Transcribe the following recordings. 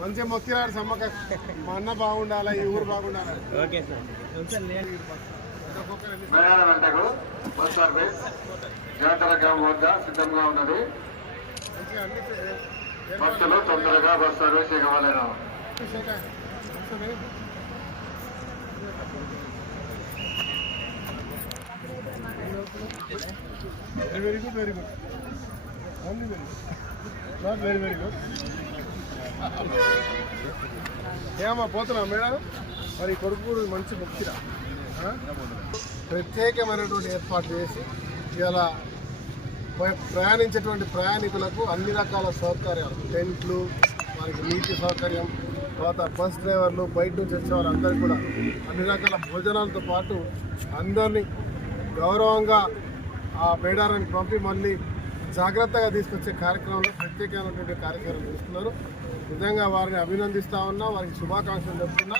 మంచిగా మొత్తిరాడు సమ్మక మా అన్న బాగుండాలా ఈ ఊరు బాగుండాలి ప్రయాణ వెంటకు బస్ సర్వీస్ జాతర గ్రామం వద్ద సిద్ధంగా ఉన్నది భక్తులు తొందరగా బస్ సర్వీస్ ఇవ్వలేను very good very good only very good not very very good ఏమమ్మా పోతున్నా మేడం? మరి కొడుకు మంచి భక్తిరా ప్రత్యేకమైనటువంటి ఏర్పాట్లు చేసి ఇలా ప్రయాణించేటువంటి ప్రయాణికులకు అన్ని రకాల సౌకర్యాలు. టెంట్లు వారికి నీటి సౌకర్యం తర్వాత బస్ డ్రైవర్లు బయట నుంచి వచ్చే వాళ్ళందరికీ కూడా అన్ని రకాల భోజనాలతో పాటు అందరినీ గౌరవంగా ఆ మేడారానికి పంపి మళ్ళీ జాగ్రత్తగా తీసుకొచ్చే కార్యక్రమంలో ప్రత్యేకమైనటువంటి కార్యక్రమం చేస్తున్నారు. నిజంగా వారిని అభినందిస్తూ ఉన్నా వారికి శుభాకాంక్షలు చెప్తున్నా.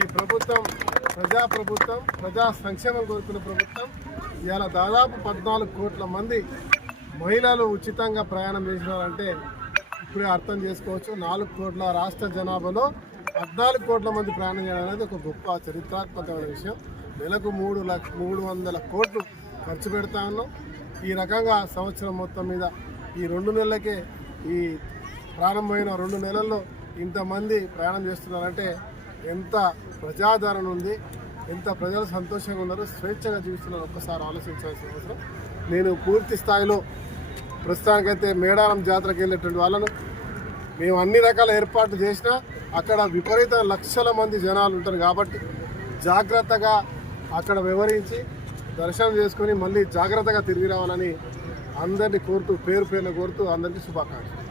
ఈ ప్రభుత్వం ప్రజా ప్రభుత్వం ప్రజా సంక్షేమం కోరుకున్న ప్రభుత్వం ఇవాళ దాదాపు పద్నాలుగు కోట్ల మంది మహిళలు ఉచితంగా ప్రయాణం చేసినారంటే ఇప్పుడే అర్థం చేసుకోవచ్చు. నాలుగు కోట్ల రాష్ట్ర జనాభాలో పద్నాలుగు కోట్ల మంది ప్రయాణం చేయడం అనేది ఒక గొప్ప చరిత్రాత్మకమైన విషయం. నెలకు మూడు లక్ష మూడు వందల కోట్లు ఖర్చు పెడతా ఉన్నాం. ఈ రకంగా సంవత్సరం మొత్తం మీద ఈ రెండు నెలలకే ఈ ప్రారంభమైన రెండు నెలల్లో ఇంతమంది ప్రయాణం చేస్తున్నారంటే ఎంత ప్రజాదరణ ఉంది ఎంత ప్రజలు సంతోషంగా ఉన్నారో స్వేచ్ఛగా జీవిస్తున్నారో. ఒక్కసారి ఆలోచించాల్సిన అవసరం. నేను పూర్తి స్థాయిలో ప్రస్తుతానికైతే మేడారం జాతరకు వెళ్ళేటువంటి వాళ్ళను మేము అన్ని రకాల ఏర్పాట్లు చేసినా అక్కడ విపరీత లక్షల మంది జనాలు ఉంటారు కాబట్టి జాగ్రత్తగా అక్కడ వివరించి దర్శనం చేసుకొని మళ్ళీ జాగ్రత్తగా తిరిగి రావాలని అందరినీ కోరుతూ పేరు పేరున కోరుతూ అందరికీ శుభాకాంక్షలు.